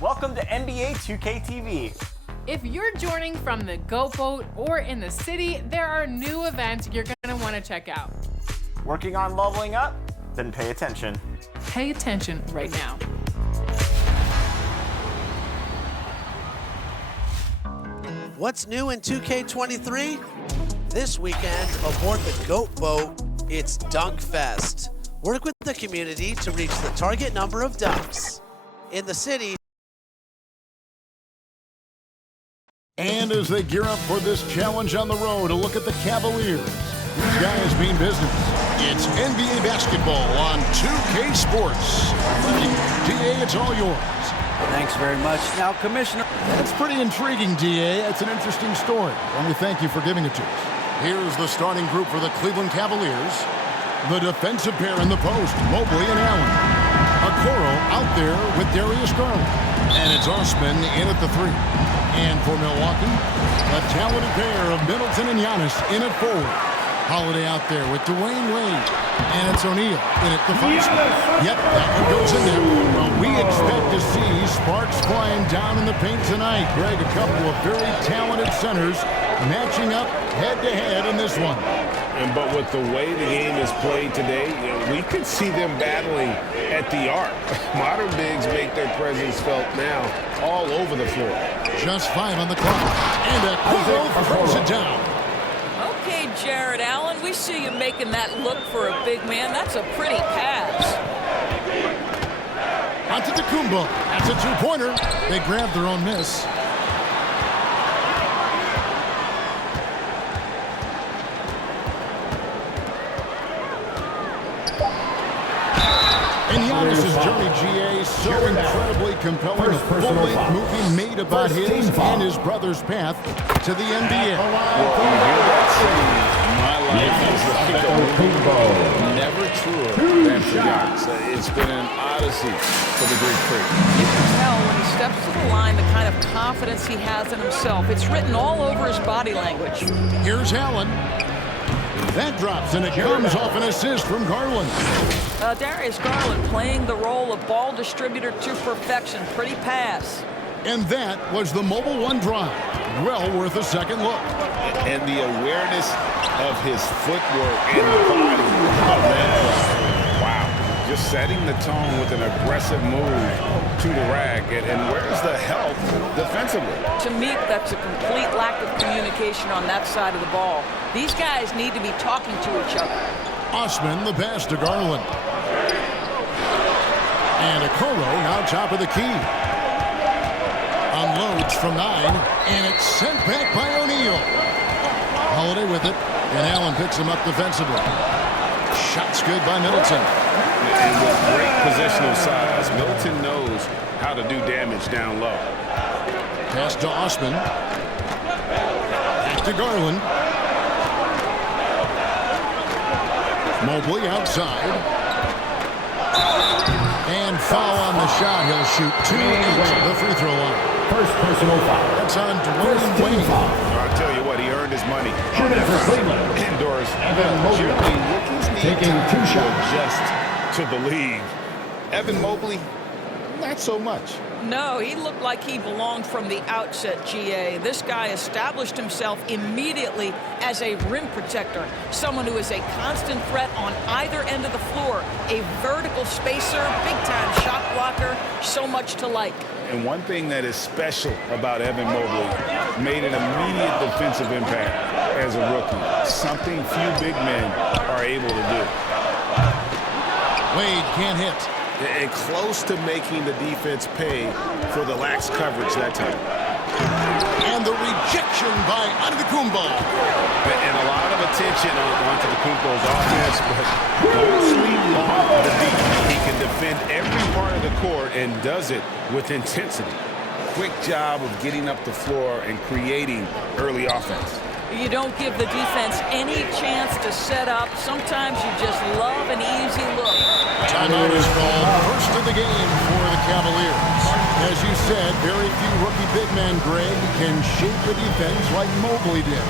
Welcome to NBA 2K TV. If you're joining from the Goat Boat or in the city, there are new events you're going to want to check out. Working on leveling up? Then pay attention. Pay attention right now. What's new in 2K23? This weekend, aboard the Goat Boat, it's Dunk Fest. Work with the community to reach the target number of dunks. In the city, and as they gear up for this challenge on the road, a look at the Cavaliers. These guys mean business. It's NBA basketball on 2K Sports. DA, it's all yours. Thanks very much. Now, Commissioner. That's pretty intriguing, DA. That's an interesting story, and we thank you for giving it to us. Here's the starting group for the Cleveland Cavaliers. The defensive pair in the post, Mobley and Allen. Okoro out there with Darius Garland. And it's Osman in at the three. And for Milwaukee, a talented pair of Middleton and Giannis in at forward. Holiday out there with Dwayne Wade. And it's O'Neal in at the five spot. Yep, that one goes in there. Well, we expect to see sparks flying down in the paint tonight. Greg, a couple of very talented centers matching up head-to-head in this one. But with the way the game is played today, we could see them battling at the arc. Modern bigs make their presence felt now all over the floor. Just 5 on the clock. And Okoro throws it down. Okay, Jared Allen, we see you making that look for a big man. That's a pretty pass. Antetokounmpo. That's a two-pointer. They grabbed their own miss. And Giannis' journey, GA, so incredibly compelling. A full-length movie made about his and his brother's path to the NBA. My life is like a movie. Never truer than for Giannis. It's been an odyssey for the Greek freak. You can tell when he steps to the line the kind of confidence he has in himself. It's written all over his body language. Here's Allen. That drops, and it comes off an assist from Garland. Darius Garland playing the role of ball distributor to perfection. Pretty pass. And that was the Mobile One drive. Well worth a second look. And the awareness of his footwork and the body of that. Wow. Just setting the tone with an aggressive move to the rack. And where's the help defensively? To me, that's a complete lack of communication on that side of the ball. These guys need to be talking to each other. Osman, the pass to Garland. And Okoro now top of the key. Unloads from 9, and it's sent back by O'Neal. Holiday with it, and Allen picks him up defensively. Shot's good by Middleton. And with great positional size, Middleton knows how to do damage down low. Pass to Osman. Back to Garland. Mobley outside. And foul on the shot. He'll shoot 2 at the free throw line. First personal foul. That's on Dwayne Wade. I'll tell you what, he earned his money. Shooting for Cleveland. Indoors. Evan Mobley taking 2 shots. Just to the league. Evan Mobley, not so much. No, he looked like he belonged from the outset, GA. This guy established himself immediately as a rim protector, someone who is a constant threat on either end of the floor, a vertical spacer, big-time shot blocker, so much to like. And one thing that is special about Evan Mobley, made an immediate defensive impact as a rookie, something few big men are able to do. Wade can't hit. And close to making the defense pay for the lax coverage that time. And the rejection by Antetokounmpo. And a lot of attention on Antetokounmpo's offense, but don't sleep on the D. He can defend every part of the court and does it with intensity. Quick job of getting up the floor and creating early offense. You don't give the defense any chance to set up. Sometimes you just love an easy look. Timeout is called. First of the game for the Cavaliers. As you said, very few rookie big men, Greg, can shape a defense like Mobley did.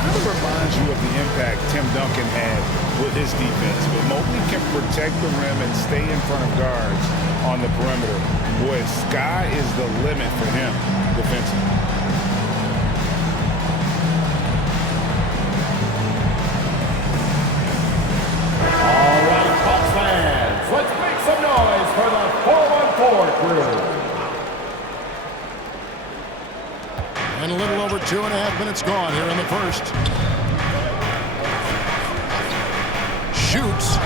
Kind of reminds you of the impact Tim Duncan had with his defense. But Mobley can protect the rim and stay in front of guards on the perimeter. Boy, sky is the limit for him defensively. All right, Bucks fans, let's make some noise for the 4-on-4 crew. And a little over 2.5 minutes gone here in the first. Shoots.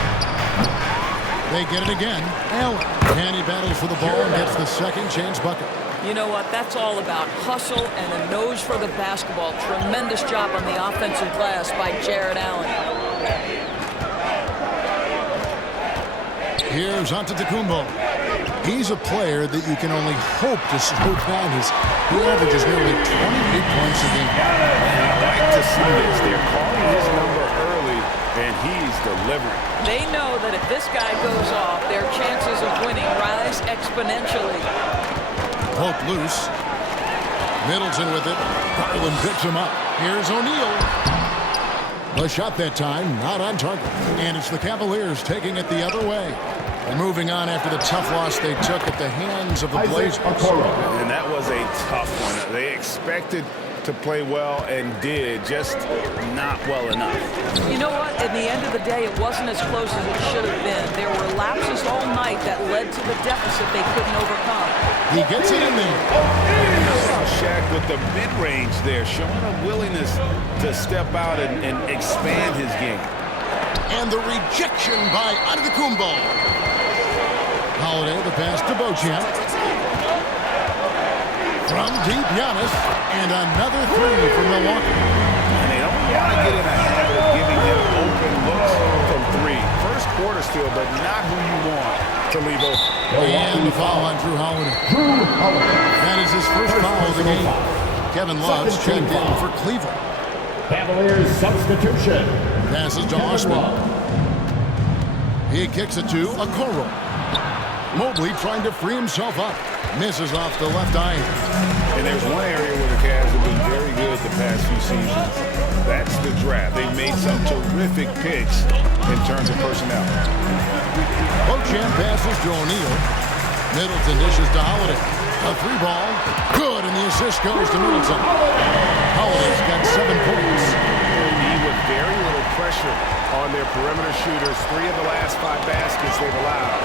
They get it again. Allen. And he battles for the ball and gets the second chance bucket. You know what? That's all about hustle and a nose for the basketball. Tremendous job on the offensive glass by Jared Allen. Here's Antetokounmpo. He's a player that you can only hope to slow down. He averages nearly 28 points a game. I like to see this. They're calling his number early, and he's delivering. They know that if this guy goes off, their chances of winning rise exponentially. Poke loose. Middleton with it. Garland picks him up. Here's O'Neal. The shot that time, not on target. And it's the Cavaliers taking it the other way. And moving on after the tough loss they took at the hands of the Blazers. And that was a tough one. They expected to play well and did, just not well enough. You know what? At the end of the day, it wasn't as close as it should have been. There were lapses all night that led to the deficit they couldn't overcome. He gets it in there. Shaq with the mid-range there, showing a willingness to step out and expand his game. And the rejection by Antetokounmpo. Holiday, the pass to Beauchamp. From deep, Giannis. And another three from Milwaukee. And they don't want to get in a habit of giving him open looks from three. First quarter still, but not who you want to leave open. And the foul on Drew Holiday. That is his first foul of the game. Kevin Love's checked in for Cleveland. Cavaliers substitution. Passes to Osman. He kicks it to Okoro. Mobley trying to free himself up. Misses off the left eye. And there's one area where the Cavs have been very good the past few seasons. That's the draft. They've made some terrific picks in terms of personnel. Beauchamp passes to O'Neal. Middleton dishes to Holiday. A three ball. Good, and the assist goes to Middleton. Holiday's got 7 points. With very little pressure on their perimeter shooters, 3 of the last 5 baskets they've allowed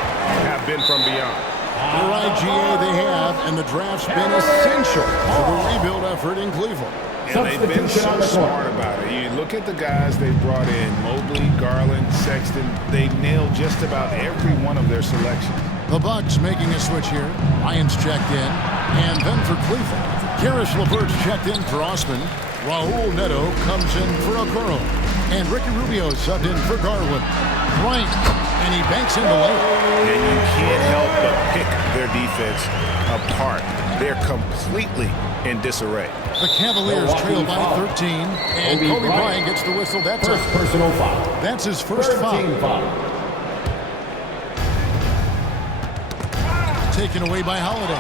have been from beyond. You're right, GA, they have, and the draft's been essential to the rebuild effort in Cleveland. And they've been so smart about it. You look at the guys they've brought in, Mobley, Garland, Sexton, they've nailed just about every one of their selections. The Bucks making a switch here. Lions checked in, and then for Cleveland. Karis LeVert's checked in for Osman. Raul Neto comes in for Okoro. And Ricky Rubio subbed in for Garland. Bryant, and he banks into late. And you can't help but pick their defense apart. They're completely in disarray. The Cavaliers trail by 13, and Kobe Bryant gets the whistle that time. First personal foul. That's his first foul. Taken away by Holiday.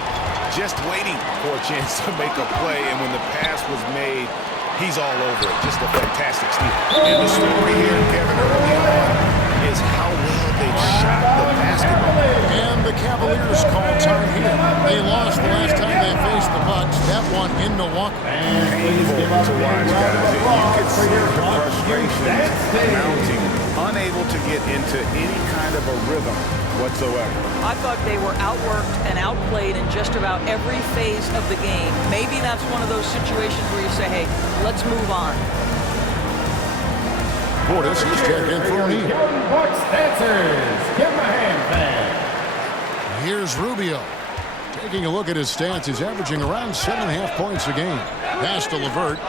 Just waiting for a chance to make a play, and when the pass was made, he's all over it. Just a fantastic steal. And the story here, Kevin, early on is how well they've shot the basketball. And the Cavaliers call time here. They lost the last time they faced the Bucks. That one in Milwaukee. Painful to watch, guys. And you can see the frustration mounting, unable to get into any kind of a rhythm whatsoever. I thought they were outworked and outplayed in just about every phase of the game. Maybe that's one of those situations where you say, hey, let's move on. Portis is checked in for O'Neal. Young Bucks dancers, give him a hand, fans. Here's Rubio. Taking a look at his stats, he's averaging around 7.5 points a game. Pass to LeVert.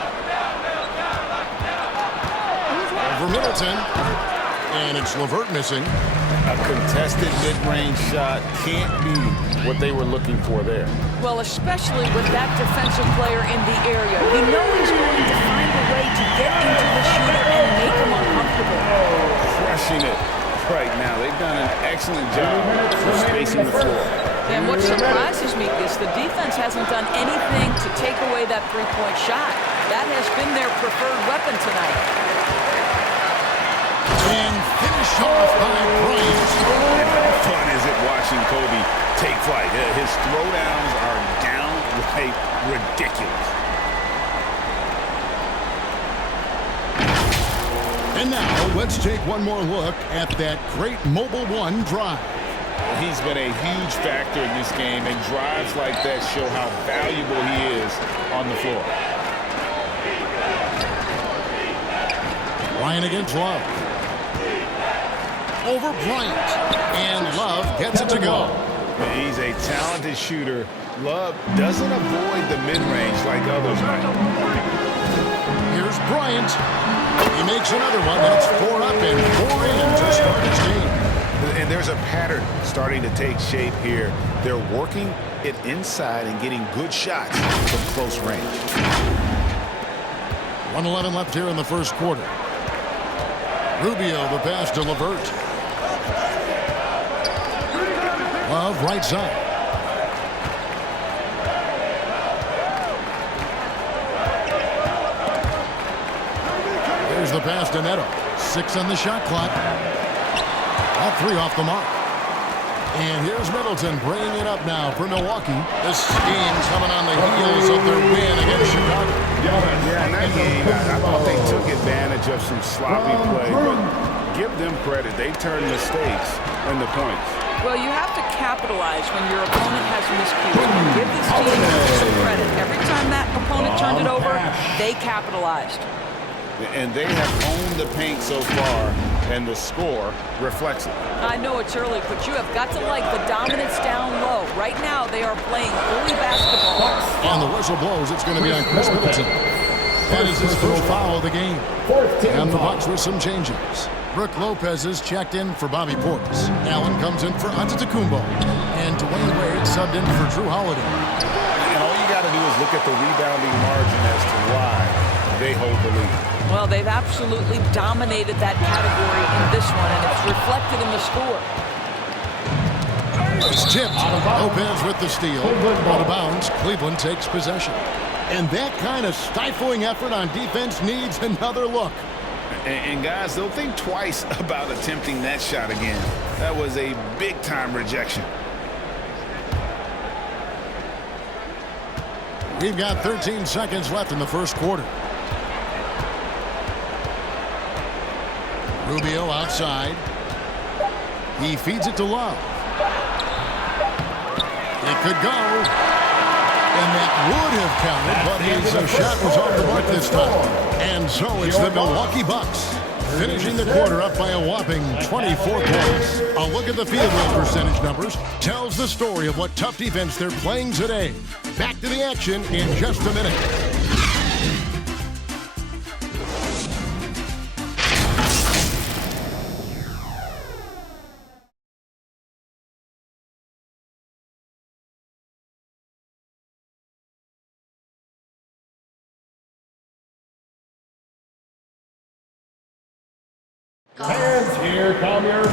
Over Middleton. And it's LeVert missing. A contested mid-range shot can't be what they were looking for there. Well, especially with that defensive player in the area. You know he's going to find a way to get into the shooter and make him uncomfortable. Crushing it right now. They've done an excellent job of spacing the floor. And what surprises me is the defense hasn't done anything to take away that three-point shot. That has been their preferred weapon tonight. And finished off by Bryant. And how fun is it watching Kobe take flight. His throwdowns are downright ridiculous. And now, let's take one more look at that great Mobile One drive. He's been a huge factor in this game, and drives like that show how valuable he is on the floor. Bryant against Love. Over Bryant. And Love gets it to go. He's a talented shooter. Love doesn't avoid the mid-range like others might. Here's Bryant. He makes another one, and it's 4 up and 4 in to start his game. And there's a pattern starting to take shape here. They're working it inside and getting good shots from close range. 1:11 left here in the first quarter. Rubio, the pass to LeVert. Love, right side. There's the pass to Neto. 6 on the shot clock. All 3 off the mark. And here's Middleton bringing it up now for Milwaukee. This scheme's coming on the heels of their win against Chicago. Yeah, in that game, I thought they took advantage of some sloppy play, but give them credit. They turned mistakes into points. Well, you have to capitalize when your opponent has miscues. Give this team some credit. Every time that opponent turned it over, they capitalized. And they have owned the paint so far, and the score reflects it. I know it's early, but you have got to like the dominance down low. Right now, they are playing early basketball. And the whistle blows. It's going to be on Chris Middleton. That is his first foul of the game. And the Bucks with some changes. Brook Lopez is checked in for Bobby Portis. Allen comes in for Antetokounmpo. And Dwayne Wade subbed in for Drew Holiday. And all you got to do is look at the rebounding margin as to why they hold the lead. Well, they've absolutely dominated that category in this one, and it's reflected in the score. It's tipped. Lopez with the steal. Out of bounds. Cleveland takes possession. And that kind of stifling effort on defense needs another look. And guys, they'll think twice about attempting that shot again. That was a big-time rejection. We've got 13 seconds left in the first quarter. Rubio outside. He feeds it to Love. It could go. And that would have counted, but his shot was off the mark this time. And so it's the Milwaukee Bucks finishing the quarter up by a whopping 24 points. A look at the field goal percentage numbers tells the story of what tough defense they're playing today. Back to the action in just a minute. And here come your 4-1-4.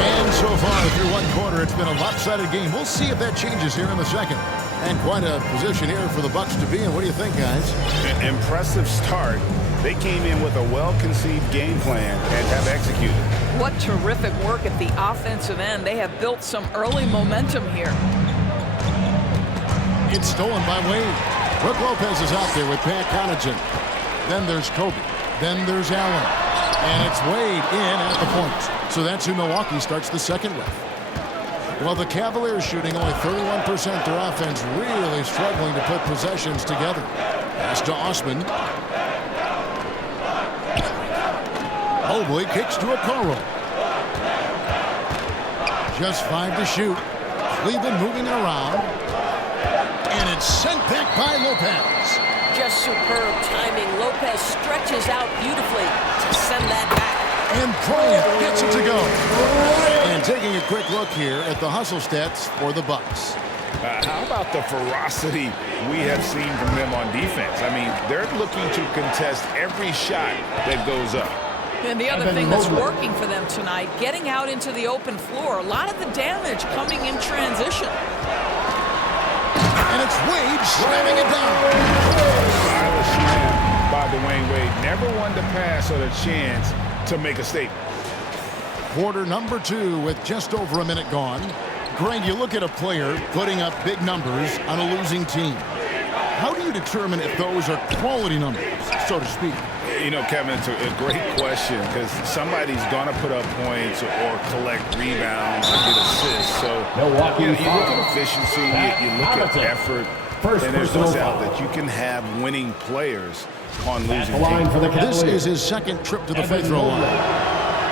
And so far through one quarter, it's been a lopsided game. We'll see if that changes here in the second. And quite a position here for the Bucks to be in. What do you think, guys? An impressive start. They came in with a well-conceived game plan and have executed. What terrific work at the offensive end. They have built some early momentum here. It's stolen by Wade. Brook Lopez is out there with Pat Connaughton. Then there's Kobe. Then there's Allen. And it's Wade in at the point. So that's who Milwaukee starts the second with. Well, the Cavaliers shooting only 31%. Their offense really struggling to put possessions together. Pass to Osman. Mobley kicks to Okoro. Just 5 to shoot. Cleveland moving it around. And it's sent back by Lopez. Just superb timing. Lopez stretches out beautifully to send that back. And Bryant gets it to go. And taking a quick look here at the hustle stats for the Bucks. How about the ferocity we have seen from them on defense? I mean, they're looking to contest every shot that goes up. And the other thing that's working for them tonight, getting out into the open floor. A lot of the damage coming in transition. And it's Wade slamming it down. Stylish slam by Dwayne Wade. Never one to pass or a chance to make a statement. Quarter number 2 with just over a minute gone. Greg, you look at a player putting up big numbers on a losing team. How do you determine if those are quality numbers, so to speak? You know, Kevin, it's a great question because somebody's going to put up points or collect rebounds or get assists. So you look at efficiency, you look at effort, and there's no doubt that you can have winning players on losing teams. This is his second trip to the free throw line.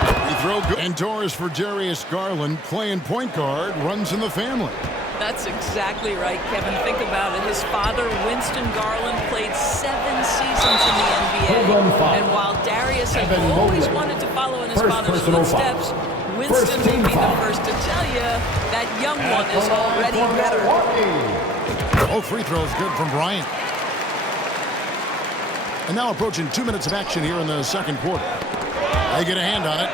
Free throw good. And doors for Darius Garland, playing point guard, runs in the family. That's exactly right, Kevin. Think about it. His father, Winston Garland, played 7 seasons in the NBA. And while Darius had always wanted to follow in his father's footsteps, Winston will be the first to tell you that young one is already better. Both free throws good from Bryant. And now approaching 2 minutes of action here in the second quarter. They get a hand on it.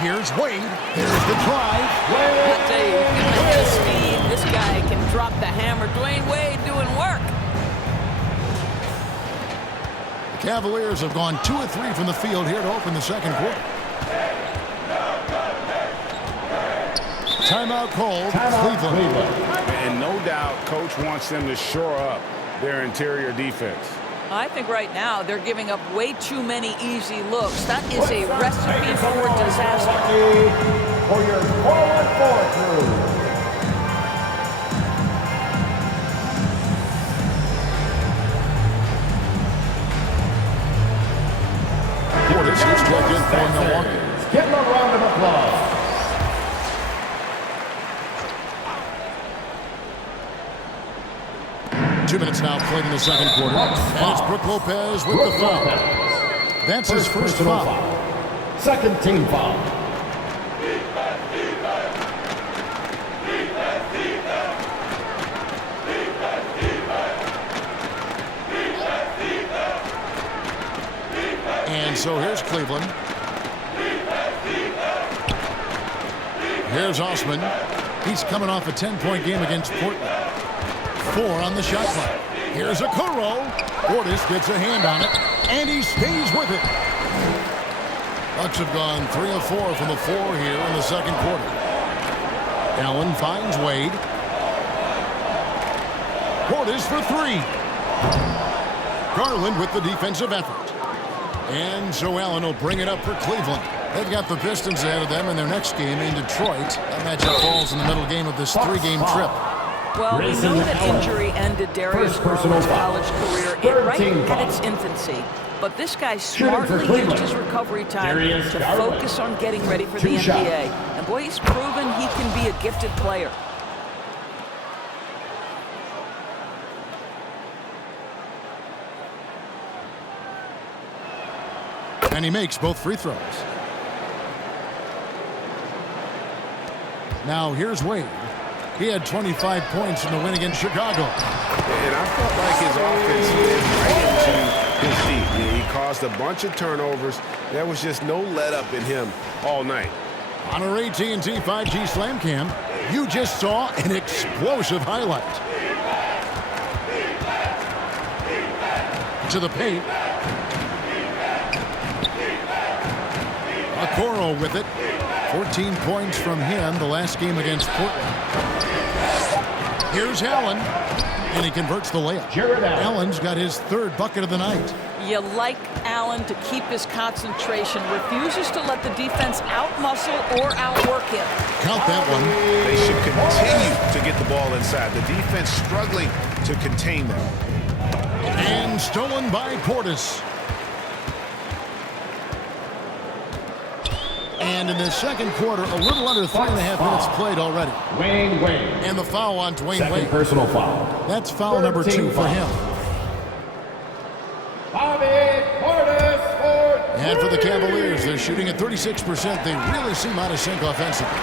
Here's Wade. Here's the drive. I tell you, look at his speed. This guy can drop the hammer. Dwayne Wade doing work. The Cavaliers have gone 2 of 3 from the field here to open the second quarter. Timeout called. Cleveland. And no doubt, Coach wants them to shore up their interior defense. I think right now they're giving up way too many easy looks. That is a recipe for disaster. For your forward crew. Portis is checked in for Milwaukee. Give them a round of applause. 2 minutes now played in the second quarter. And it's Brook Lopez with the foul. That's his first foul. Second team foul. And so here's Cleveland. Here's Osman. He's coming off a 10-point game against Portland. 4 on the shot clock. Here's Okoro. Portis gets a hand on it, and he stays with it. Bucks have gone 3 of 4 from the floor here in the second quarter. Allen finds Wade. Portis for 3. Garland with the defensive effort. And so Allen will bring it up for Cleveland. They've got the Pistons ahead of them in their next game in Detroit. That matchup falls in the middle game of this 3-game trip. Well, we know that injury ended Darius Garland's college career right at its infancy. But this guy smartly used his recovery time to focus on getting ready for the NBA. And boy, he's proven he can be a gifted player. And he makes both free throws. Now here's Wade. He had 25 points in the win against Chicago. And I felt like his offense lived right into his feet. He caused a bunch of turnovers. There was just no let-up in him all night. On our AT&T 5G Slam Cam, you just saw an explosive highlight. To the paint. Okoro with it. 14 points from him the last game against Portland. Here's Allen, and he converts the layup. Allen's got his 3rd bucket of the night. You like Allen to keep his concentration, refuses to let the defense outmuscle or outwork him. Count that one. They should continue to get the ball inside. The defense struggling to contain them. And stolen by Portis. And in the second quarter, a little under 3.5 minutes played already. Wayne. And the foul on Dwayne Second Wade. personal foul. That's foul number 2 for him. And for the Cavaliers, they're shooting at 36%. They really seem out of sync offensively.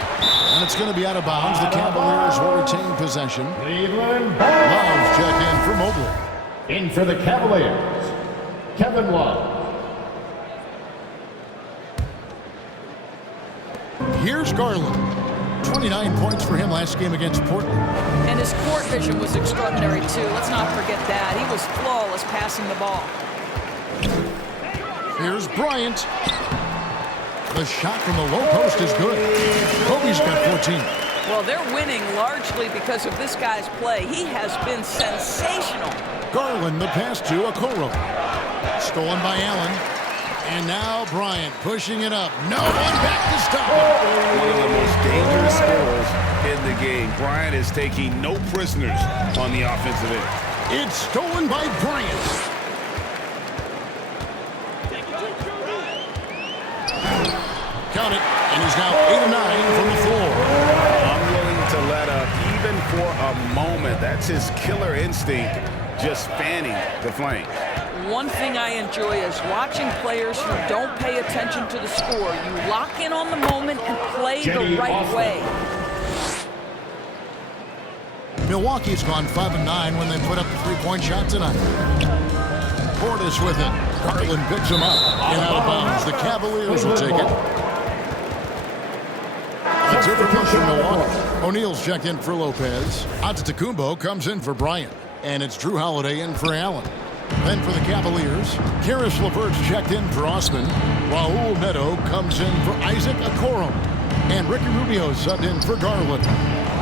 And it's going to be out of bounds. The Cavaliers will retain possession. Cleveland Love check in for Mobley. in for the Cavaliers. Kevin Love. Here's Garland. 29 points for him last game against Portland. And his court vision was extraordinary, too. Let's not forget that. He was flawless passing the ball. Here's Bryant. The shot from the low post is good. Kobe's got 14. Well, they're winning largely because of this guy's play. He has been sensational. Garland, the pass to Okoro. Stolen by Allen. And now Bryant pushing it up. No one back to stop it. One of the most dangerous scorers in the game. Bryant is taking no prisoners on the offensive end. It's stolen by Bryant. Count it, and he's now 8 of 9 from the floor. Unwilling to let up even for a moment. That's his killer instinct, just fanning the flames. One thing I enjoy is watching players who don't pay attention to the score. You lock in on the moment and play the right way. Milwaukee's gone 5 of 9 when they put up the three-point shot tonight. Portis with it. Garland picks him up and out of bounds. The Cavaliers will take it. A different for Milwaukee. O'Neal's checked in for Lopez. Antetokounmpo comes in for Bryant. And it's Drew Holiday in for Allen. Then for the Cavaliers, Karis LeVert's checked in for Osman. Raul Neto comes in for Isaac Okoro. And Ricky Rubio subbed in for Garland.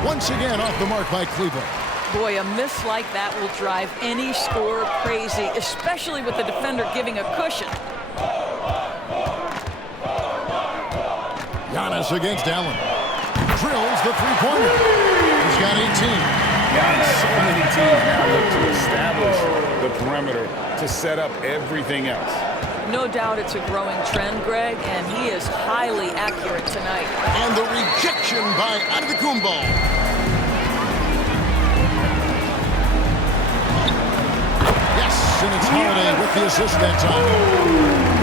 Once again off the mark by Cleveland. Boy, a miss like that will drive any scorer crazy, especially with the defender giving a cushion. Giannis against Allen. Drills the three-pointer. He's got 18. And so many teams now look to establish the perimeter to set up everything else. No doubt it's a growing trend, Greg, and he is highly accurate tonight. And the rejection by Antetokounmpo. Yes, and it's Holiday with the assist that time.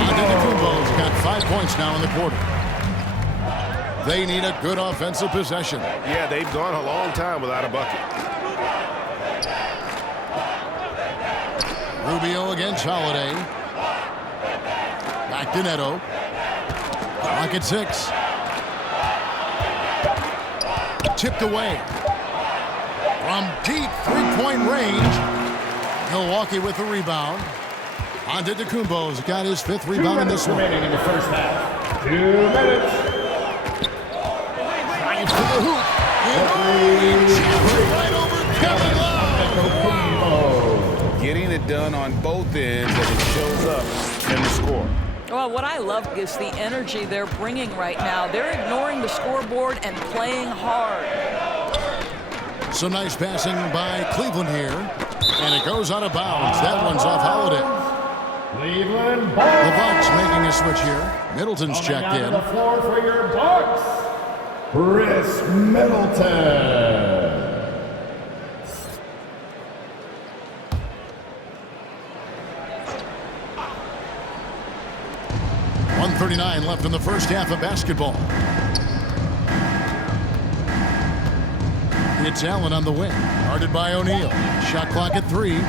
Antetokounmpo's got 5 points now in the quarter. They need a good offensive possession. Yeah, they've gone a long time without a bucket. Rubio against Holiday. Back to Neto. Clock at 6. Tipped away. From deep three-point range. Milwaukee with the rebound. Antetokounmpo's got his 5th rebound in this one. Remaining in the first half. 2 minutes. Bryant to the hoop. And right over Kevin Love. Getting it done on both ends as it shows up in the score. Well, what I love is the energy they're bringing right now. They're ignoring the scoreboard and playing hard. Some nice passing by Cleveland here. And it goes out of bounds. That one's off Holiday. Cleveland The Bucks. Bucks making a switch here. Middleton's checked Coming in. onto the floor for your Bucks, Chris Middleton. 1:39 left in the first half of basketball. It's Allen on the wing. Guarded by O'Neal. Shot clock at 3.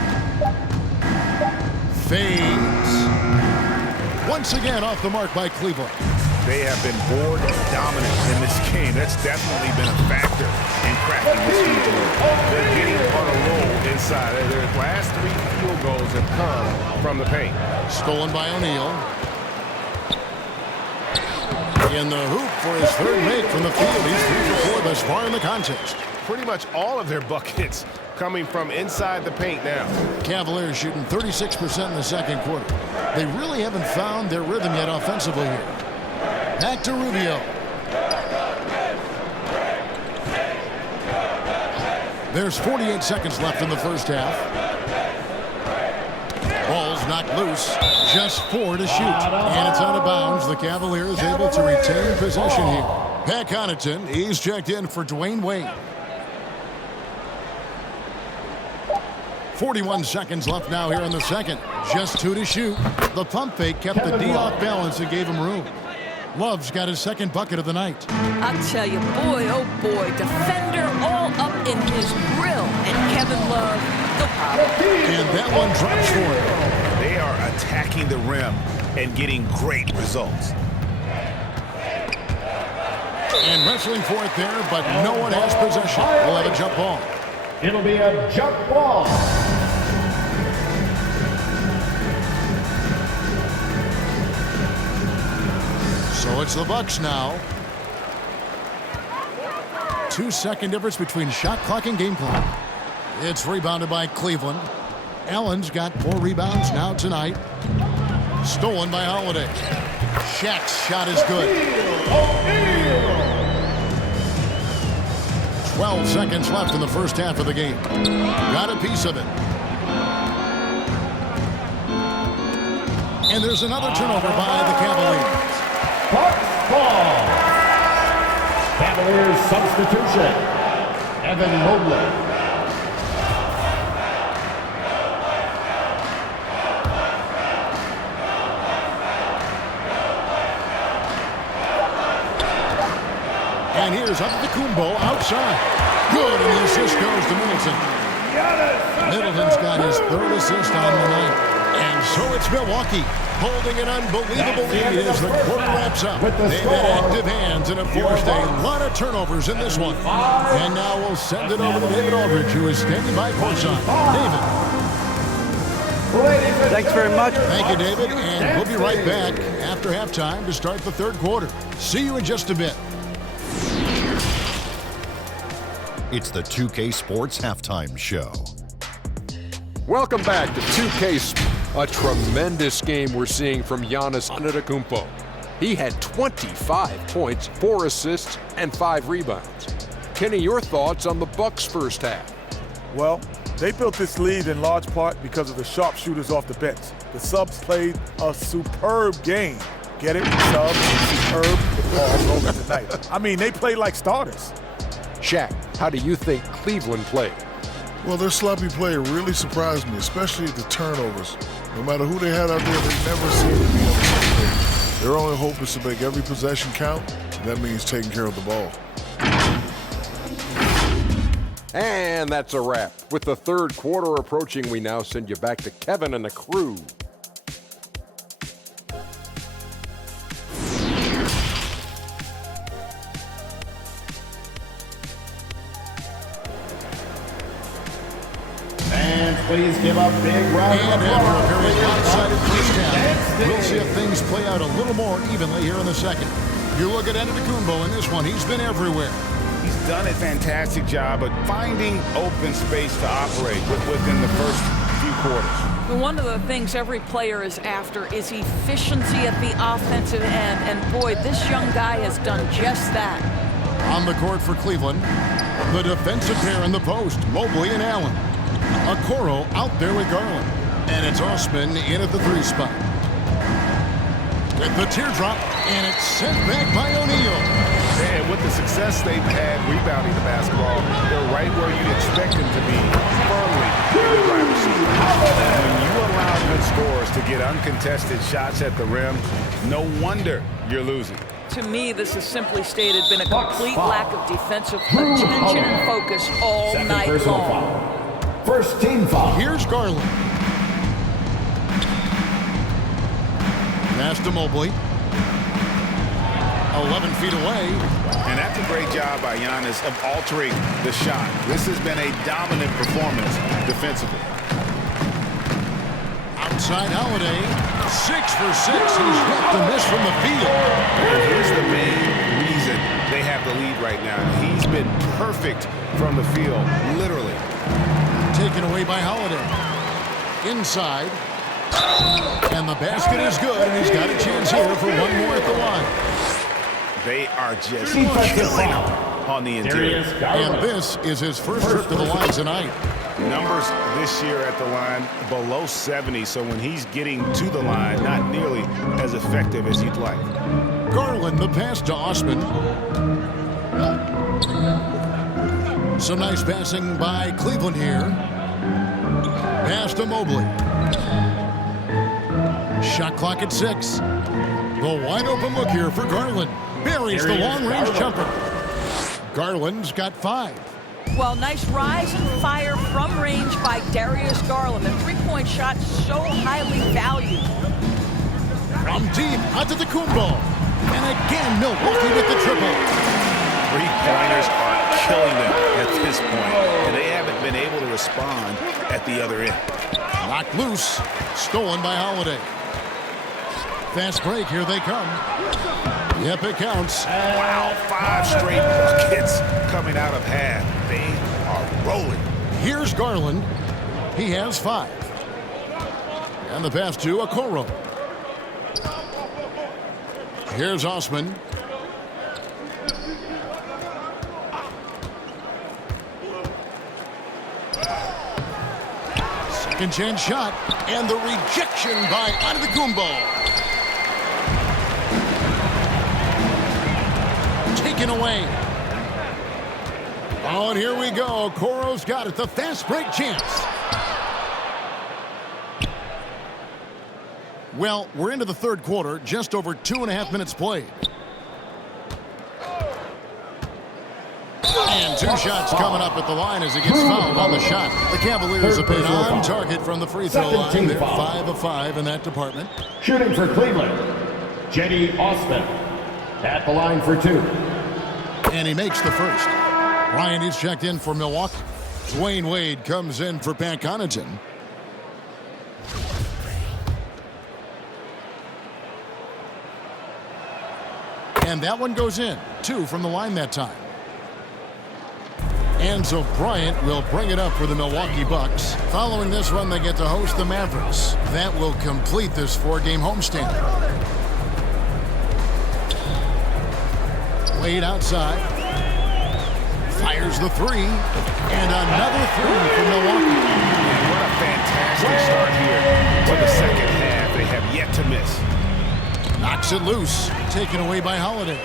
Fades. Once again off the mark by Cleveland. They have been board dominant in this game. That's definitely been a factor in cracking this field. They're getting on a roll inside. Their last 3 field goals have come from the paint. Stolen by O'Neal. In the hoop for his 3rd make from the field. He's 3 for 4 thus far in the contest. Pretty much all of their buckets coming from inside the paint now. Cavaliers shooting 36% in the second quarter. They really haven't found their rhythm yet offensively here. Back to Rubio. There's 48 seconds left in the first half. Ball's knocked loose. Just 4 to shoot. And it's out of bounds. The Cavaliers able to retain possession here. Pat Connaughton, he's checked in for Dwayne Wade. 41 seconds left now here in the second. Just 2 to shoot. The pump fake kept the D off balance and gave him room. Love's got his 2nd bucket of the night. I'll tell you, boy, oh boy, defender all up in his grill. And Kevin Love, no problem. And that one drops for him. They are attacking the rim and getting great results. And wrestling for it there, but no one has possession. We'll have a jump ball. It'll be a jump ball. So it's the Bucks now. 2-second difference between shot clock and game clock. It's rebounded by Cleveland. Allen's got 4 rebounds now tonight. Stolen by Holiday. Shaq's shot is good. 12 seconds left in the first half of the game. Got a piece of it. And there's another turnover by the Cavaliers. Ball. Cavaliers substitution. Evan Mobley. And here's Antetokounmpo outside. Good, and the assist goes to Middleton. Middleton's got his 3rd assist on the night. And so it's Milwaukee holding an unbelievable lead as the quarter wraps up. They've had active hands and have forced a lot of turnovers in this one. And now we'll send it over to David Aldridge, who is standing by courtside. David. Thanks very much. Thank you, David. And we'll be right back after halftime to start the 3rd quarter. See you in just a bit. It's the 2K Sports Halftime Show. Welcome back to 2K Sports. A tremendous game we're seeing from Giannis Antetokounmpo. He had 25 points, 4 assists, and 5 rebounds. Kenny, your thoughts on the Bucks' first half? Well, they built this lead in large part because of the sharpshooters off the bench. The subs played a superb game. Get it? Subs, superb, all over tonight. I mean, they played like starters. Shaq, how do you think Cleveland played? Well, their sloppy play really surprised me, especially the turnovers. No matter who they had out there, they never seemed to be on the same page. Their only hope is to make every possession count, and that means taking care of the ball. And that's a wrap. With the 3rd quarter approaching, we now send you back to Kevin and the crew. Please give a big round of applause. After a very lopsided first half, we'll see if things play out a little more evenly here in the second. You look at Antetokounmpo in this one, he's been everywhere. He's done a fantastic job of finding open space to operate within the first few quarters. One of the things every player is after is efficiency at the offensive end, and boy, this young guy has done just that. On the court for Cleveland, the defensive pair in the post, Mobley and Allen. Okoro out there with Garland. And it's Osman in at the 3 spot. With the teardrop, and it's sent back by O'Neal. And with the success they've had rebounding the basketball, they're right where you'd expect them to be, firmly in the driver's seat. When you allow good scorers to get uncontested shots at the rim, no wonder you're losing. To me, this has simply stated been a complete lack of defensive attention and focus all night long. First team foul. Here's Garland. Pass to Mobley. 11 feet away. And that's a great job by Giannis of altering the shot. This has been a dominant performance defensively. Outside Holiday. 6 for 6. He's hit the miss from the field. And here's the main reason they have the lead right now. He's been perfect from the field, literally. Taken away by Holiday. Inside. And the basket is good, and he's got a chance here for one more at the line. They are just killing him on the interior. And this is his first trip to the line tonight. Numbers this year at the line below 70, so when he's getting to the line, not nearly as effective as he'd like. Garland, the pass to Osman. Some nice passing by Cleveland here. Pass to Mobley. Shot clock at 6. The wide open look here for Garland. Buries the long-range jumper. Garland's got 5. Well, nice rise and fire from range by Darius Garland. The three-point shot so highly valued. From deep, Antetokounmpo. And again, Milwaukee with the triple. Three-pointers are killing them at this point, and they haven't been able to respond at the other end. Knocked loose. Stolen by Holiday. Fast break. Here they come. Yep, it counts. Wow, 5 straight buckets coming out of half. They are rolling. Here's Garland. He has 5. And the pass to Okoro. Here's Osman. Second chance shot. And the rejection by Antetokounmpo. Taken away. Oh, and here we go. Okoro's got it. The fast break chance. Well, we're into the third quarter, just over 2.5 minutes played. And 2 shots coming up at the line as he gets fouled on the shot. The Cavaliers have been on target from the free throw line. They're 5 of 5 in that department. Shooting for Cleveland, Cedi Osman at the line for 2. And he makes the first. Bryant is checked in for Milwaukee. Dwayne Wade comes in for Pat Connaughton. And that one goes in. 2 from the line that time. And so Bryant will bring it up for the Milwaukee Bucks. Following this run, they get to host the Mavericks. That will complete this 4-game homestand. Wade outside. Fires the 3. And another 3 for Milwaukee. And what a fantastic start here for the second half. They have yet to miss. Knocks it loose. Taken away by Holiday.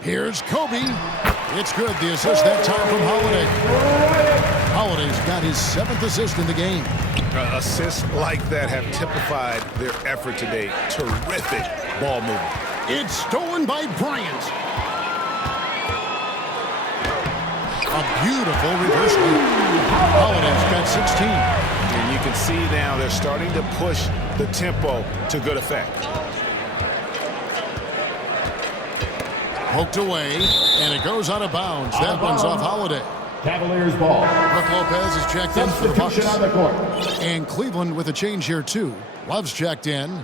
Here's Kobe. It's good. The assist that time from Holiday. Holiday's got his 7th assist in the game. Assists like that have typified their effort today. Terrific ball movement. It's stolen by Bryant. A beautiful reverse loop. Holiday's got 16. And you can see now they're starting to push the tempo to good effect. Poked away, and it goes out of bounds. That one's off Holiday. Cavaliers ball. Brook Lopez is checked in for the Bucks. On the court. And Cleveland with a change here, too. Love's checked in.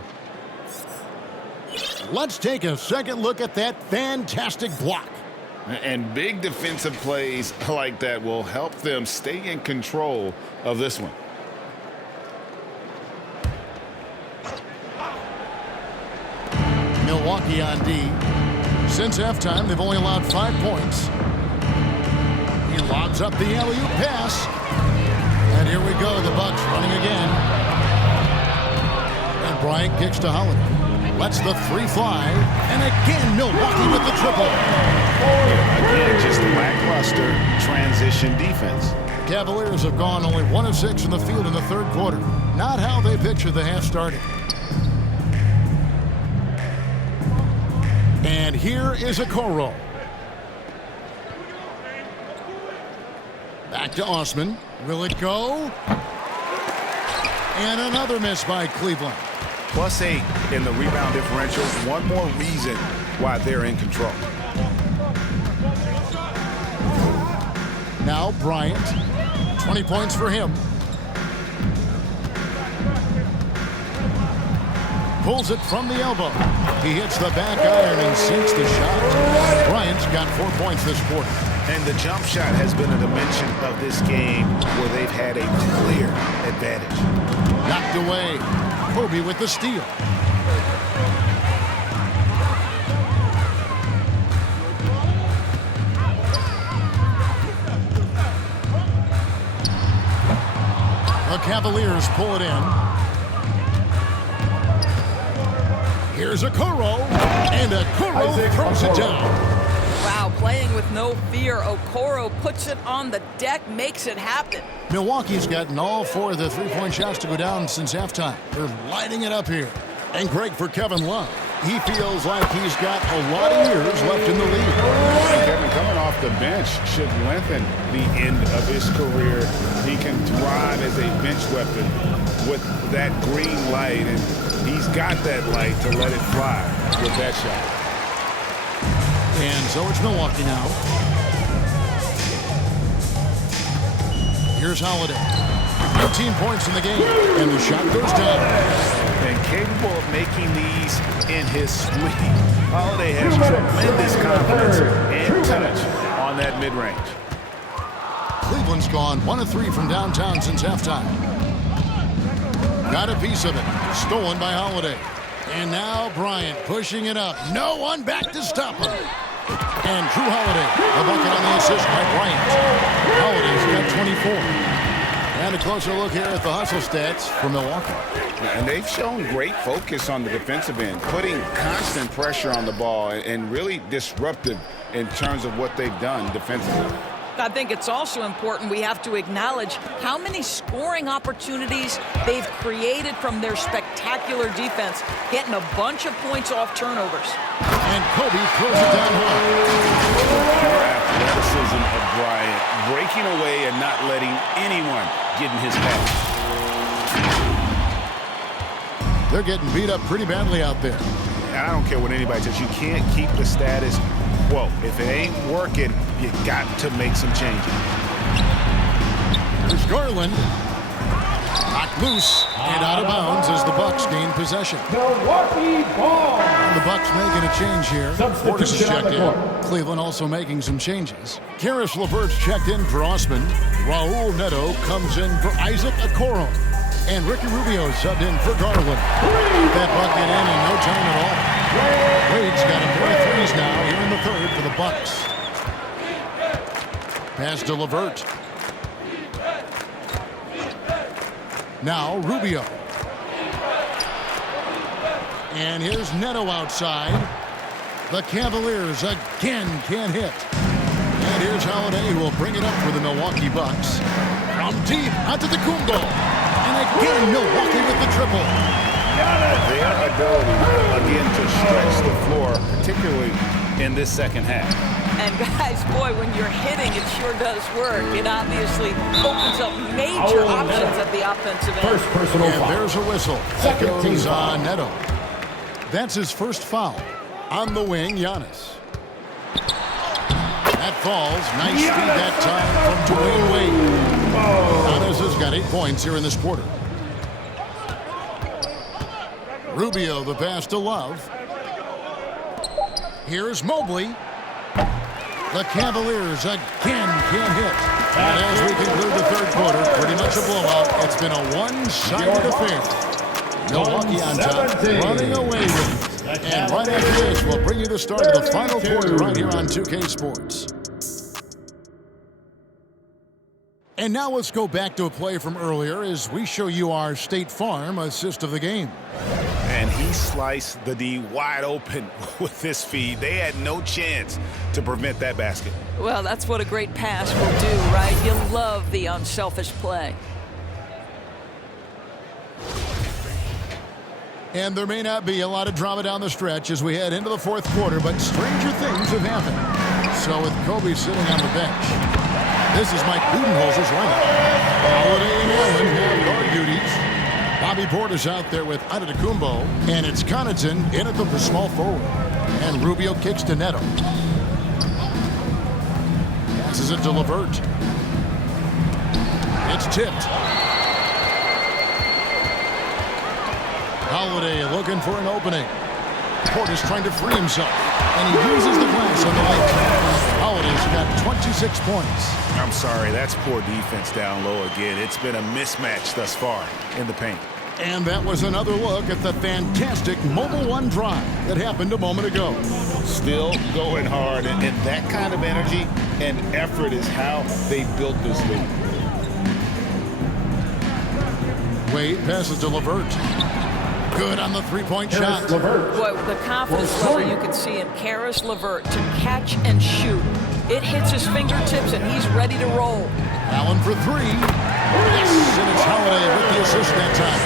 Let's take a second look at that fantastic block. And big defensive plays like that will help them stay in control of this one. Milwaukee on D. Since halftime, they've only allowed 5 points. He lobs up the alley-oop pass. And here we go, the Bucks running again. And Bryant kicks to Holiday. Lets the 3 fly. And again, Milwaukee with the triple. Again, just lackluster transition defense. Cavaliers have gone only 1 of 6 in the field in the third quarter. Not how they pictured the half starting. And here is Okoro. Back to Osman. Will it go? And another miss by Cleveland. +8 in the rebound differential. One more reason why they're in control. Now Bryant. 20 points for him. Pulls it from the elbow. He hits the back iron and sinks the shot. Bryant's got 4 points this quarter. And the jump shot has been a dimension of this game where they've had a clear advantage. Knocked away. Kobe with the steal. The Cavaliers pull it in. Here's Okoro, and Okoro throws it down. Wow, playing with no fear. Okoro puts it on the deck, makes it happen. Milwaukee's gotten all 4 of the 3-point shots to go down since halftime. They're lighting it up here. And great for Kevin Love. He feels like he's got a lot of years left in the league. Kevin coming off the bench should lengthen the end of his career. He can thrive as a bench weapon with that green light, and he's got that light to let it fly with that shot. And so it's Milwaukee now. Here's Holiday. 19 points in the game, and the shot goes down. And capable of making these in his sleep. Holiday has tremendous confidence and touch on that mid-range. Cleveland's gone 1 of 3 from downtown since halftime. Got a piece of it. Stolen by Holiday. And now Bryant pushing it up. No one back to stop him. And Drew Holiday, a bucket on the assist by Bryant. Holiday's got 24. And a closer look here at the hustle stats for Milwaukee. And they've shown great focus on the defensive end, putting constant pressure on the ball and really disruptive in terms of what they've done defensively. I think it's also important we have to acknowledge how many scoring opportunities they've created from their spectacular defense, getting a bunch of points off turnovers. And Kobe throws it down hard. Pure athleticism of Bryant, breaking away and not letting anyone get in his path. They're getting beat up pretty badly out there. And I don't care what anybody says, you can't keep the status quo. If it ain't working, you got to make some changes. There's Garland. Knocked loose and out of bounds as the Bucks gain possession. Milwaukee ball. And the Bucks making a change here. Portis is checked in. Cleveland also making some changes. Karis LeVert's checked in for Osman. Raul Neto comes in for Isaac Okoro. And Ricky Rubio subbed in for Garland. That bucket in no time at all. Wade's got a pair of threes now here in the third for the Bucks. Pass to LeVert. Now Rubio. And here's Neto outside. The Cavaliers again can't hit. And here's Holiday who will bring it up for the Milwaukee Bucks. From deep out to the Kumbo. And again Milwaukee with the triple. Their ability, again, to stretch the floor, particularly in this second half. And guys, boy, when you're hitting, it sure does work. It obviously opens up major options at the offensive end. First personal foul. And there's a whistle. That goes on Neto. That's his first foul. On the wing, Giannis. That falls. Nice speed that time from Dwayne Wade. Giannis has got 8 points here in this quarter. Rubio, the pass to Love. Here's Mobley. The Cavaliers again can't hit. And as we conclude the third quarter, pretty much a blowout. It's been a one-sided affair. Milwaukee on top, running away with it. And right after this, we'll bring you the start of the final quarter right here on 2K Sports. And now let's go back to a play from earlier as we show you our State Farm assist of the game. And he sliced the D wide open with this feed. They had no chance to prevent that basket. Well, that's what a great pass will do, right? You love the unselfish play. And there may not be a lot of drama down the stretch as we head into the fourth quarter, but stranger things have happened. So with Kobe sitting on the bench, this is Mike Budenholzer's lineup. Holiday and Allen have guard duties. Bobby Portis out there with Antetokounmpo, and it's Connaughton in at the small forward. And Rubio kicks to Neto. Passes it to LeVert. It's tipped. Holiday looking for an opening. Portis trying to free himself, and he uses the glass on the left. Holiday's got 26 points. I'm sorry, that's poor defense down low again. It's been a mismatch thus far in the paint. And that was another look at the fantastic Mobile One drive that happened a moment ago. Still going hard, and that kind of energy and effort is how they built this league. Wade passes to LeVert. Good on the three-point shot. Boy, the confidence level you can see in Karis LeVert to catch and shoot. It hits his fingertips, and he's ready to roll. Allen for three. Yes, and it's Holiday with the assist that time.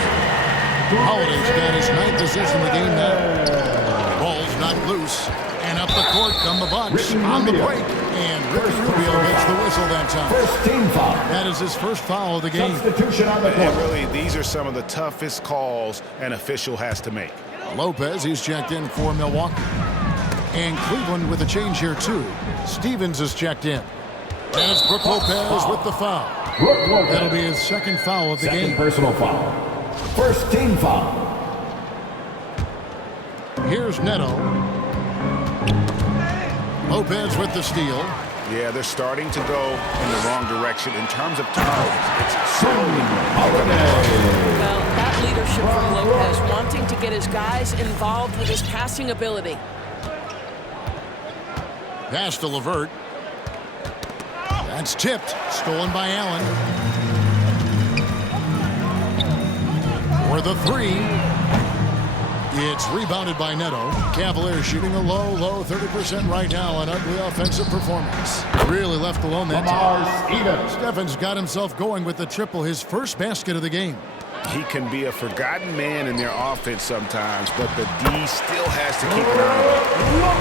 Holiday's got his 9th assist in the game now. Ball's knocked loose. And up the court come the Bucks on the break. And Ricky Rubio gets the whistle that time. First team foul. That is his first foul of the game. Substitution on the court. And really, these are some of the toughest calls an official has to make. Lopez, he's checked in for Milwaukee. And Cleveland with a change here, too. Stevens is checked in. And it's Brook Lopez with the foul. Brook Lopez. That'll be his second foul of the Second game. personal foul. First team foul. Here's Neto. Lopez with the steal. Yeah, they're starting to go in the wrong direction in terms of turnovers. It's slowly. Well, that leadership from Lopez, wanting to get his guys involved with his passing ability. Pass to LeVert. That's tipped. Stolen by Allen. For the three. It's rebounded by Neto. Cavaliers shooting a low 30% right now. An ugly offensive performance. Really left alone that time. Steffens got himself going with the triple, his first basket of the game. He can be a forgotten man in their offense sometimes, but the D still has to keep an eye on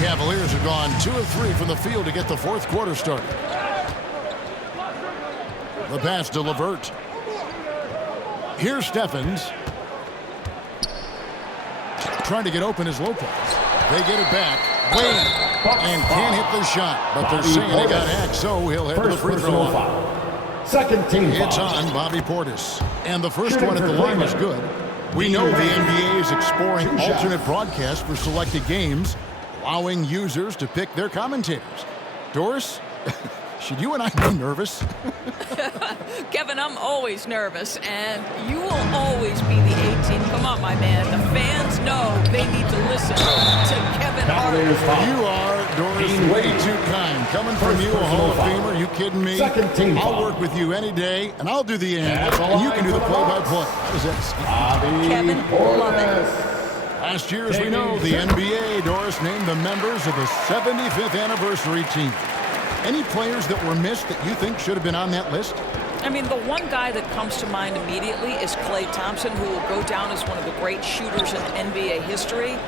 him. Cavaliers have gone 2 of 3 from the field to get the fourth quarter started. The pass to LeVert. Here's Steffens. Trying to get open is Lopez. They get it back. Wade. And can't hit the shot. But they're saying they got hacked, so he'll head to the free throw line. Second team foul. It's on Bobby Portis. And the first one at the line is good. We know the NBA is exploring alternate broadcasts for selected games, allowing users to pick their commentators. Doris, should you and I be nervous? Kevin, I'm always nervous, and you will always be the 18. Come on, my man. The fans know they need to listen to Kevin Hart. You are, Doris, way too kind. Coming from you, a Hall of Famer. You kidding me? I'll work with you any day, and I'll do the end, and you can do the play-by-play. How does that sound? Kevin, love it. Last year, as we know, the NBA, Doris, named the members of the 75th anniversary team. Any players that were missed that you think should have been on that list? I mean, the one guy that comes to mind immediately is Klay Thompson, who will go down as one of the great shooters in NBA history.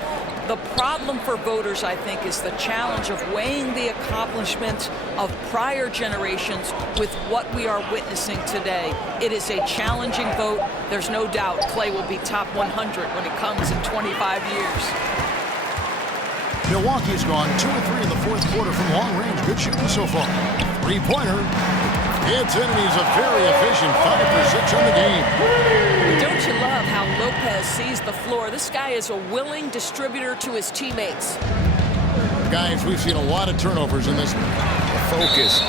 The problem for voters, I think, is the challenge of weighing the accomplishments of prior generations with what we are witnessing today. It is a challenging vote. There's no doubt Klay will be top 100 when it comes in 25 years. Milwaukee's gone 2 of 3 in the fourth quarter from long range. Good shooting so far. Three-pointer. It's in, and he's a very efficient 5 for 6 on the game. Don't you love how Lopez sees the floor? This guy is a willing distributor to his teammates. Guys, we've seen a lot of turnovers in this one. Focus.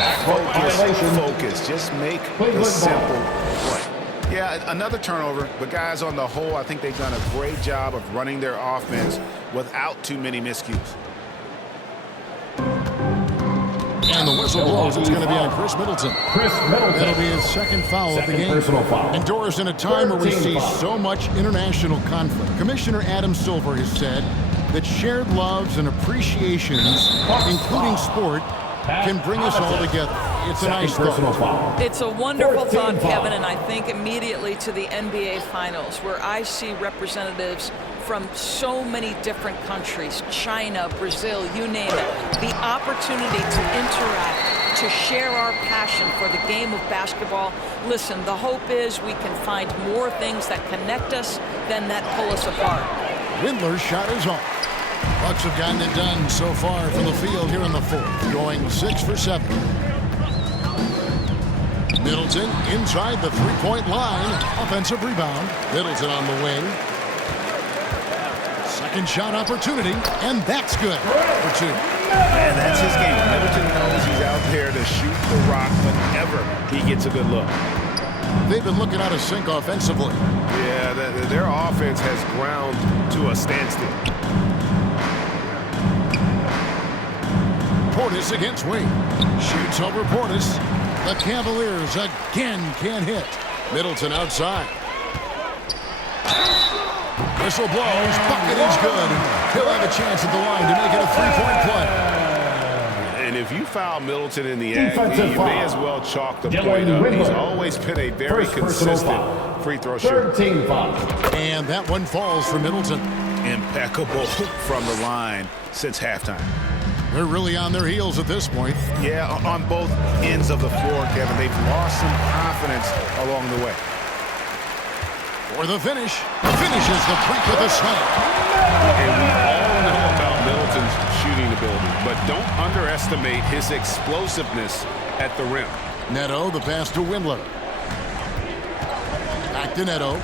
Just make the simple play. Yeah, another turnover, but guys, on the whole, I think they've done a great job of running their offense without too many miscues. And the whistle blows. It's going to be on Chris Middleton. That'll be his second foul of the game. And Doris, in a time where we see so much international conflict, Commissioner Adam Silver has said that shared loves and appreciations, including sport, can bring us all together. It's a nice thought. It's a wonderful thought, Kevin, and I think immediately to the NBA Finals, where I see representatives from so many different countries, China, Brazil, you name it. The opportunity to interact, to share our passion for the game of basketball. Listen, the hope is we can find more things that connect us than that pull us apart. Windler's shot is off. Bucks have gotten it done so far from the field here in the fourth, going 6 for 7. Middleton inside the three-point line. Offensive rebound. Middleton on the wing. Second shot opportunity, and that's good for 2. Man, that's his game. Middleton knows he's out there to shoot the rock whenever he gets a good look. They've been looking out of sync offensively. Yeah, their offense has ground to a standstill. Portis against Wing. Shoots over Portis. The Cavaliers again can't hit. Middleton outside. Whistle blows. Bucket is good. He'll have a chance at the line to make it a 3-point play. And if you foul Middleton in the act, you may as well chalk the point up. He's always been a very consistent free throw shooter. And that one falls for Middleton. Impeccable from the line since halftime. They're really on their heels at this point. Yeah, on both ends of the floor, Kevin. They've lost some confidence along the way. For the finish, finishes the break with a slam. And we all know about Middleton's shooting ability, but don't underestimate his explosiveness at the rim. Neto, the pass to Windler. Back to Neto.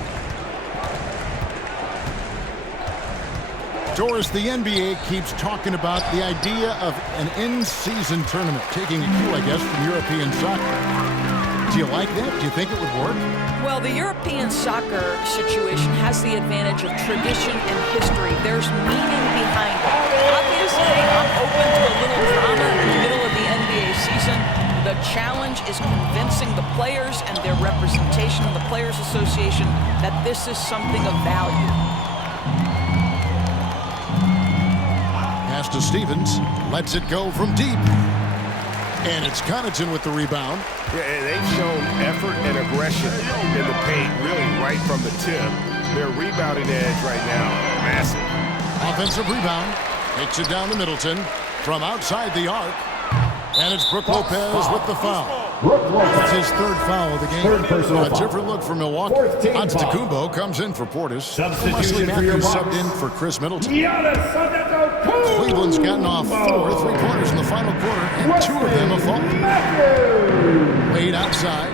Doris, the NBA keeps talking about the idea of an in-season tournament, taking a cue, I guess, from European soccer. Do you like that? Do you think it would work? Well, the European soccer situation has the advantage of tradition and history. There's meaning behind it. Obviously, I'm open to a little drama in the middle of the NBA season. The challenge is convincing the players and their representation of the Players Association that this is something of value. Pass to Stevens. Lets it go from deep. And it's Connaughton with the rebound. Yeah, and they've shown effort and aggression in the paint, really right from the tip. Their rebounding edge right now, massive. Offensive rebound. Takes it down to Middleton from outside the arc. And it's Brook Lopez with the foul. That's his third foul of the game. A different look for Milwaukee. Antetokounmpo comes in for Portis. Wesley Matthews subbed in for Chris Middleton. Cleveland's gotten off 4 3-pointers in the final quarter, and 2 of them have fallen. Wade outside.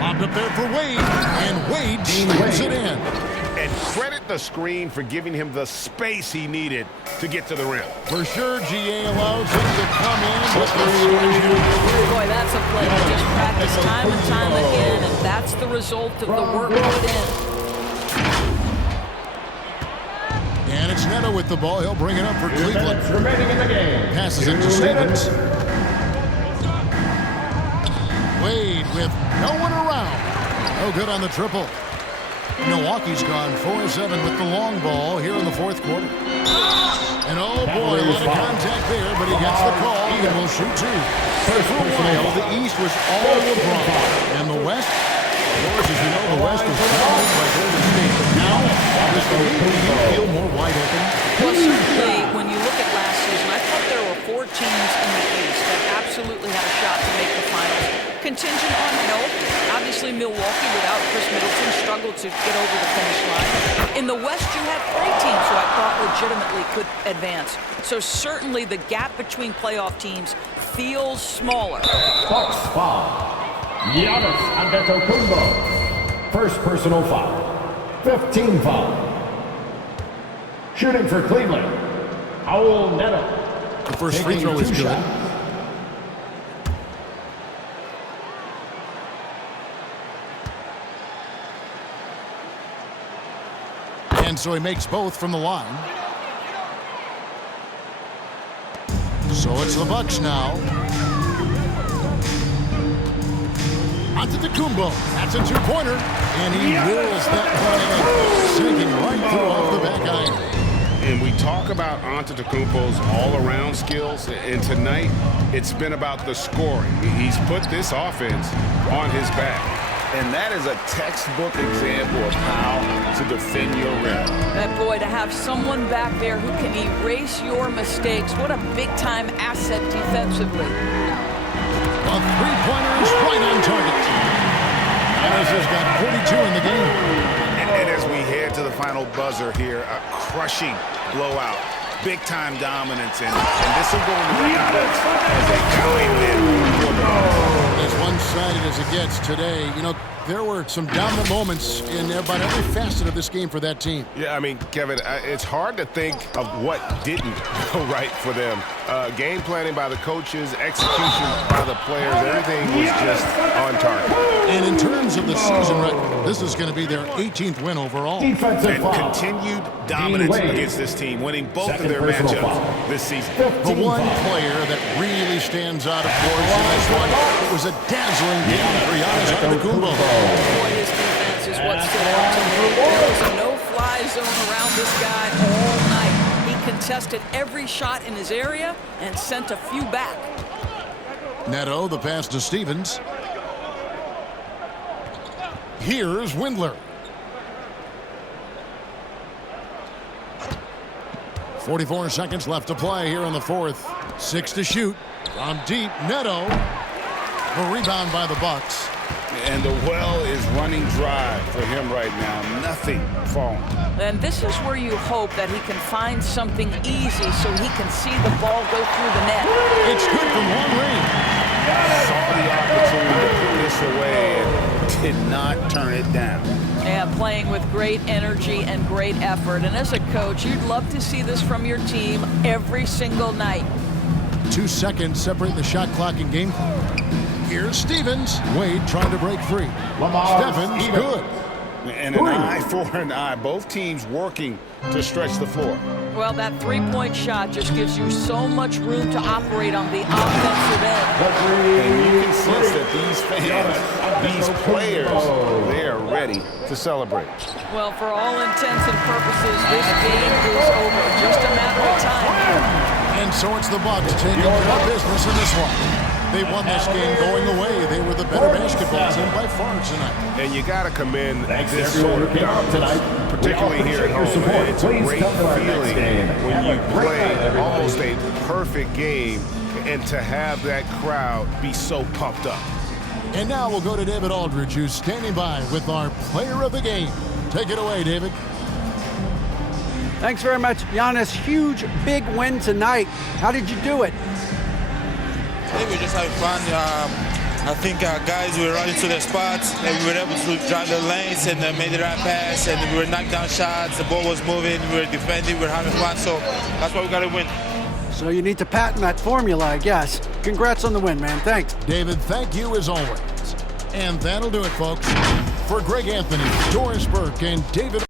Lobbed up there for Wade, and Wade slams it in. And credit the screen for giving him the space he needed to get to the rim. For sure, GA allows him to come in with the Boy, that's a play we just practiced time and time again, and that's the result of the work put in. And it's Neto with the ball. He'll bring it up for Cleveland. Passes it to Stevens. Wade with no one around. No good on the triple. Milwaukee's gone 4-7 with the long ball here in the fourth quarter. And oh boy, a lot of contact there, but he gets the call and will shoot 2. For a while, the East was all LeBron. And the West, of course, as you know, the West was dominated by Golden State. But now, obviously, you feel more wide open. Well, certainly, when you look at last season, I thought there were 4 teams in the East that absolutely had a shot to make the finals. Contingent on health. Obviously, Milwaukee, without Chris Middleton, struggled to get over the finish line. In the West, you had 3 teams who I thought legitimately could advance. So certainly the gap between playoff teams feels smaller. Bucks foul. Giannis Antetokounmpo. First personal foul. 15 foul. Shooting for Cleveland. Raul Neto. The first free throw is good. And so he makes both from the line. So it's the Bucks now. Antetokounmpo. That's a 2-pointer. And he whirls that one in, sinking right through off the back iron. And we talk about Antetokounmpo's all-around skills, and tonight it's been about the scoring. He's put this offense on his back. And that is a textbook example of how to defend your rim. That boy, to have someone back there who can erase your mistakes, what a big-time asset defensively. A 3-pointer is right on target. Giannis has got 42 in the game. And as we head to the final buzzer here, a crushing blowout. Big-time dominance, and this will go into the books as a dominant win for the Bucks. As one-sided as it gets today, you know, there were some dominant moments in about every facet of this game for that team. Yeah, I mean, Kevin, it's hard to think of what didn't go right for them. Game planning by the coaches, execution by the players, everything was just on target. And in terms of the season record, this is going to be their 18th win overall. And continued dominance against this team, winning both of their matchups this season. The one player that really stands out, of course, in this one, it was a dazzling game for Giannis Antetokounmpo. Boy, his defense is what stood out to me. There was a no-fly zone around this guy all night. He contested every shot in his area and sent a few back. Neto, the pass to Stevens. Here's Windler. 44 seconds left to play here in the fourth. 6 to shoot. From deep, Neto. A rebound by the Bucks. And the well is running dry for him right now. Nothing falling. And this is where you hope that he can find something easy so he can see the ball go through the net. It's good from long range. Saw the opportunity to put this away and did not turn it down. Yeah, playing with great energy and great effort. And as a coach, you'd love to see this from your team every single night. 2 seconds separate the shot clock and game clock. Here's Stevens. Wade trying to break free. Stevens, good. And an eye for an eye. Both teams working to stretch the floor. Well, that three-point shot just gives you so much room to operate on the offensive end. And you can sense that these fans, these players, they are ready to celebrate. Well, for all intents and purposes, this game is over. Just a matter of time. And so it's the Bucks taking care of business in this one. They won this game going away. They were the better basketball team by far tonight. And you got to commend this sort of dominance, particularly here at home. It's a great feeling when you play almost a perfect game and to have that crowd be so pumped up. And now we'll go to David Aldridge, who's standing by with our player of the game. Take it away, David. Thanks very much, Giannis. Huge, big win tonight. How did you do it? Today we were just having fun. I think our guys were running to their spots, and we were able to drive the lanes and made the right pass, and we were knocking down shots. The ball was moving, we were defending, we were having fun, so that's why we got to win. So you need to patent that formula, I guess. Congrats on the win, man. Thanks. David, thank you as always. And that'll do it, folks. For Greg Anthony, Doris Burke, and David